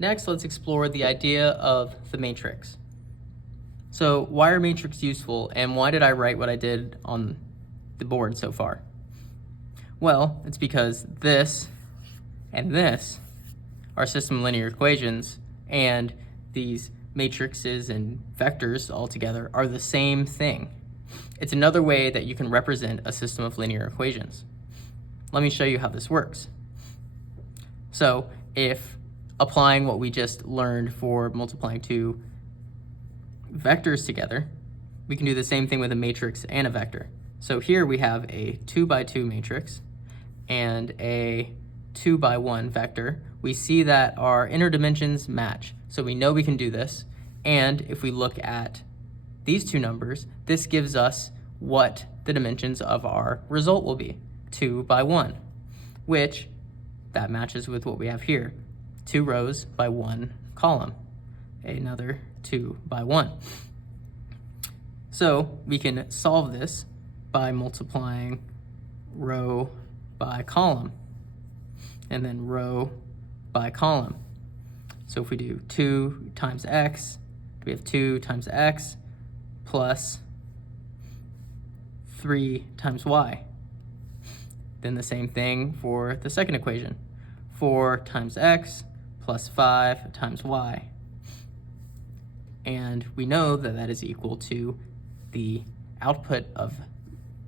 Next, let's explore the idea of the matrix. So why are matrices useful, and why did I write what I did on the board so far? Well, it's because this and this are system of linear equations, and these matrices and vectors altogether are the same thing. It's another way that you can represent a system of linear equations. Let me show you how this works. So if applying what we just learned for multiplying two vectors together, we can do the same thing with a matrix and a vector. So here we have a 2 by 2 matrix and a 2 by 1 vector. We see that our inner dimensions match, so we know we can do this. And if we look at these two numbers, this gives us what the dimensions of our result will be, 2 by 1, which that matches with what we have here, 2 rows by 1 column, another 2 by 1. So we can solve this by multiplying row by column, and then row by column. So if we do 2 times x, we have 2 times x plus 3 times y. Then the same thing for the second equation, 4 times x plus 5 times y. And we know that that is equal to the output of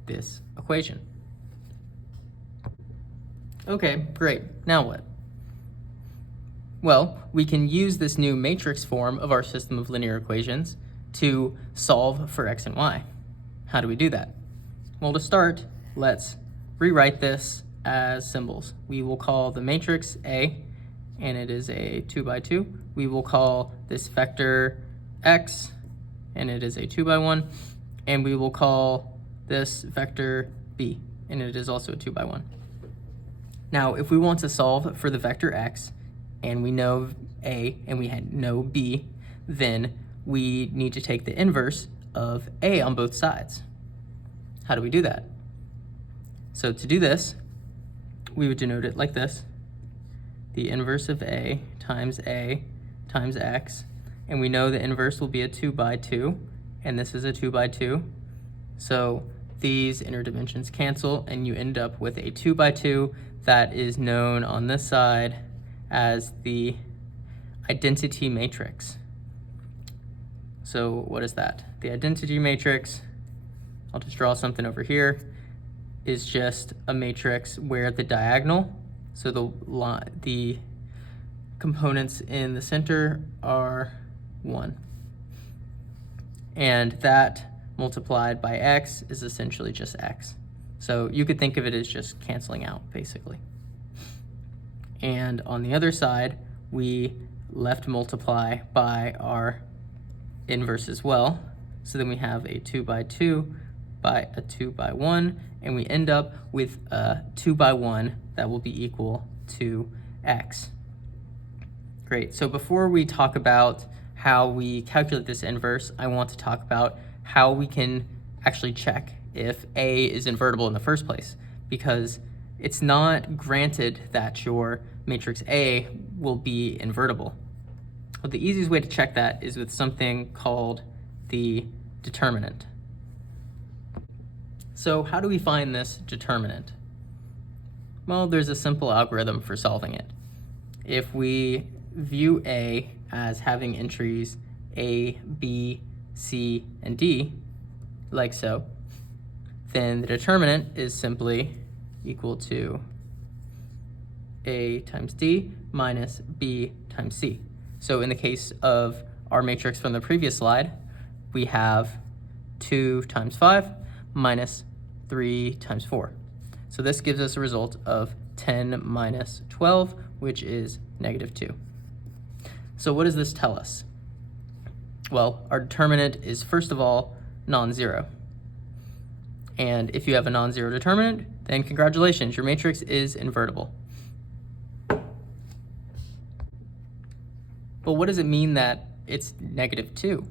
this equation. Okay, great. Now what? Well, we can use this new matrix form of our system of linear equations to solve for x and y. How do we do that? Well, to start, let's rewrite this as symbols. We will call the matrix A, and it is a 2 by 2. We will call this vector x, and it is a 2 by 1. And we will call this vector b, and it is also a 2 by 1. Now, if we want to solve for the vector x, and we know a and we know b, then we need to take the inverse of a on both sides. How do we do that? So to do this, we would denote it like this: the inverse of a times x, and we know the inverse will be a 2 by 2, and this is a 2 by 2. So these inner dimensions cancel, and you end up with a 2 by 2 that is known on this side as the identity matrix. So what is that? The identity matrix, I'll just draw something over here, is just a matrix where the diagonal, so the components in the center are 1. And that multiplied by x is essentially just x. So you could think of it as just canceling out, basically. And on the other side, we left multiply by our inverse as well. So then we have a 2 by 2 by a 2 by 1, and we end up with a 2 by 1 that will be equal to x. Great, so before we talk about how we calculate this inverse, I want to talk about how we can actually check if A is invertible in the first place, because it's not granted that your matrix A will be invertible. Well, the easiest way to check that is with something called the determinant. So how do we find this determinant? Well, there's a simple algorithm for solving it. If we view A as having entries A, B, C, and D, like so, then the determinant is simply equal to A times D minus B times C. So in the case of our matrix from the previous slide, we have 2 times 5 minus 3 times 4. So this gives us a result of 10 minus 12, which is negative 2. So what does this tell us? Well, our determinant is, first of all, non-zero. And if you have a non-zero determinant, then congratulations, your matrix is invertible. But what does it mean that it's negative 2?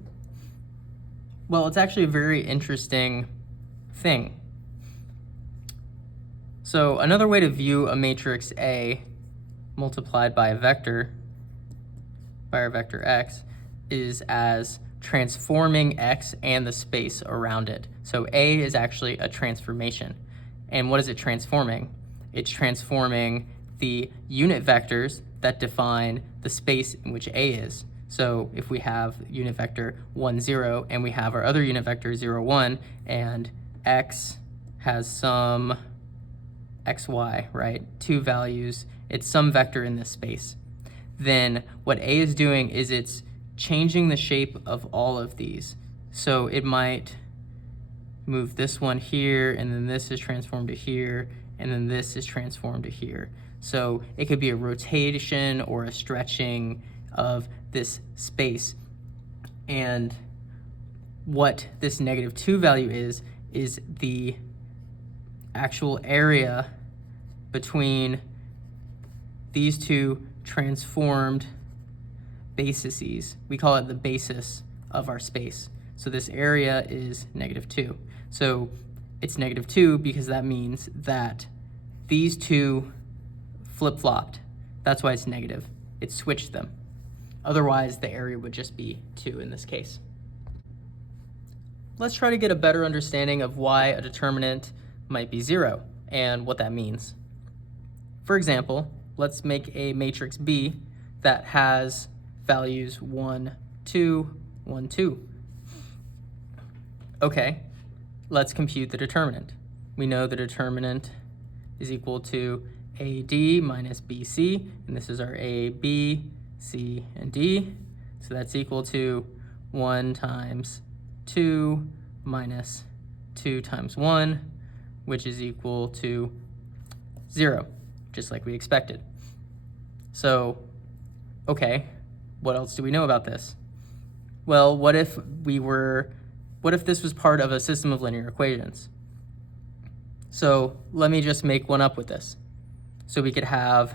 Well, it's actually a very interesting thing. So another way to view a matrix A multiplied by a vector by our vector x is as transforming x and the space around it. So A is actually a transformation. And what is it transforming? It's transforming the unit vectors that define the space in which A is. So if we have unit vector 1, 0, and we have our other unit vector 0, 1, and x has some xy, right? Two values, it's some vector in this space. Then what A is doing is it's changing the shape of all of these. So it might move this one here, and then this is transformed to here, and then this is transformed to here. So it could be a rotation or a stretching of this space. And what this -2 value is the actual area between these two transformed bases. We call it the basis of our space. So this area is -2. So it's -2 because that means that these two flip-flopped. That's why it's negative. It switched them. Otherwise, the area would just be 2 in this case. Let's try to get a better understanding of why a determinant might be 0 and what that means. For example, let's make a matrix B that has values 1, 2, 1, 2. Okay, let's compute the determinant. We know the determinant is equal to AD minus BC, and this is our A, B, C, and D. So that's equal to 1 times 2 minus 2 times 1, which is equal to 0, just like we expected. So, okay, what else do we know about this? Well, what if this was part of a system of linear equations? So let me just make one up with this. So we could have,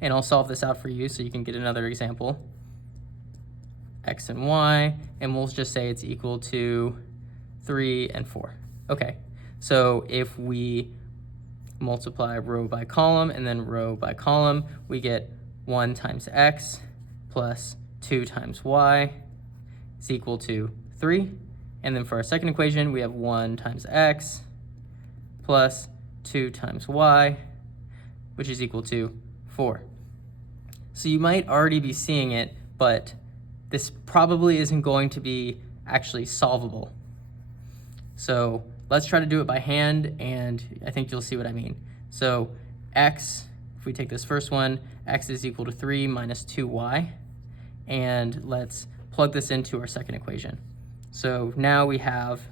and I'll solve this out for you so you can get another example, x and y, and we'll just say it's equal to 3 and 4. Okay, so if we multiply row by column and then row by column, we get 1 times x plus 2 times y is equal to 3. And then for our second equation, we have 1 times x plus 2 times y, which is equal to 4. So you might already be seeing it, but this probably isn't going to be actually solvable. So let's try to do it by hand, and I think you'll see what I mean. So x, if we take this first one, x is equal to 3 minus 2y, and let's plug this into our second equation. So now we have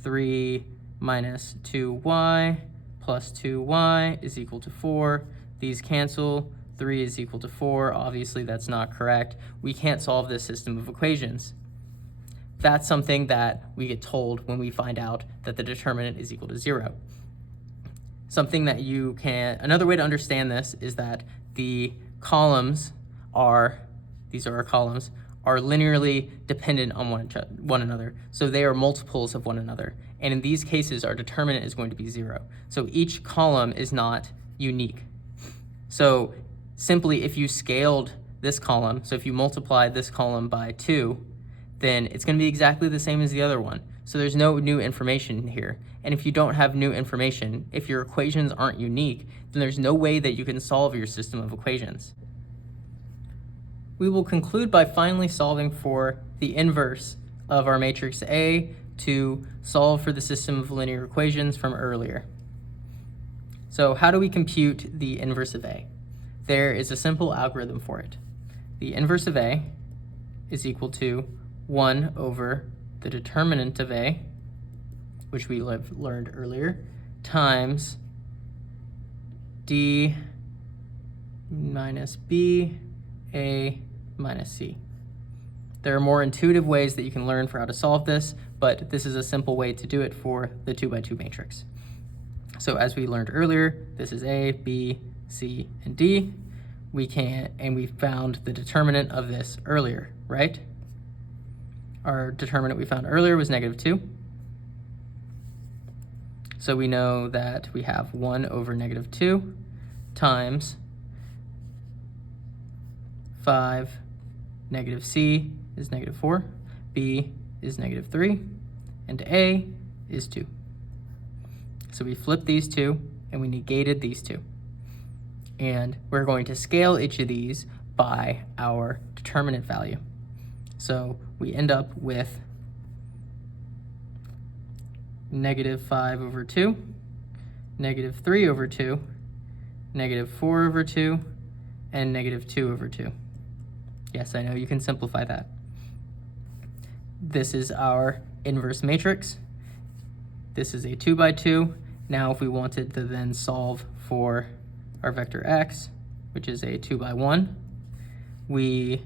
3 minus 2y plus 2y is equal to 4. These cancel. 3 is equal to 4. Obviously, that's not correct. We can't solve this system of equations. That's something that we get told when we find out that the determinant is equal to 0. Something that you can, another way to understand this is that the columns are, these are our columns, are linearly dependent on one another. So they are multiples of one another. And in these cases, our determinant is going to be 0. So each column is not unique. So simply if you scaled this column, so if you multiply this column by 2, then it's going to be exactly the same as the other one. So there's no new information here. And if you don't have new information, if your equations aren't unique, then there's no way that you can solve your system of equations. We will conclude by finally solving for the inverse of our matrix A to solve for the system of linear equations from earlier. So how do we compute the inverse of A? There is a simple algorithm for it. The inverse of A is equal to 1 over the determinant of A, which we learned earlier, times D minus B, A minus C. There are more intuitive ways that you can learn for how to solve this, but this is a simple way to do it for the 2x2 matrix. So as we learned earlier, this is A, B, C, and D. We found the determinant of this earlier, right? Our determinant we found earlier was -2. So we know that we have 1 over -2 times 5, negative C is negative 4, B is negative 3, and A is 2. So we flipped these two, and we negated these two. And we're going to scale each of these by our determinant value. So we end up with negative 5 over 2, negative 3 over 2, negative 4 over 2, and negative 2 over 2. Yes, I know you can simplify that. This is our inverse matrix. This is a 2 by 2. Now if we wanted to then solve for our vector x, which is a 2 by 1, we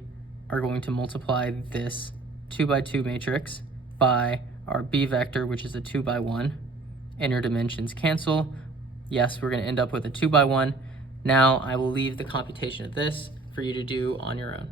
are going to multiply this 2 by 2 matrix by our b vector, which is a 2 by 1. Inner dimensions cancel. Yes, we're going to end up with a 2 by 1. Now I will leave the computation of this for you to do on your own.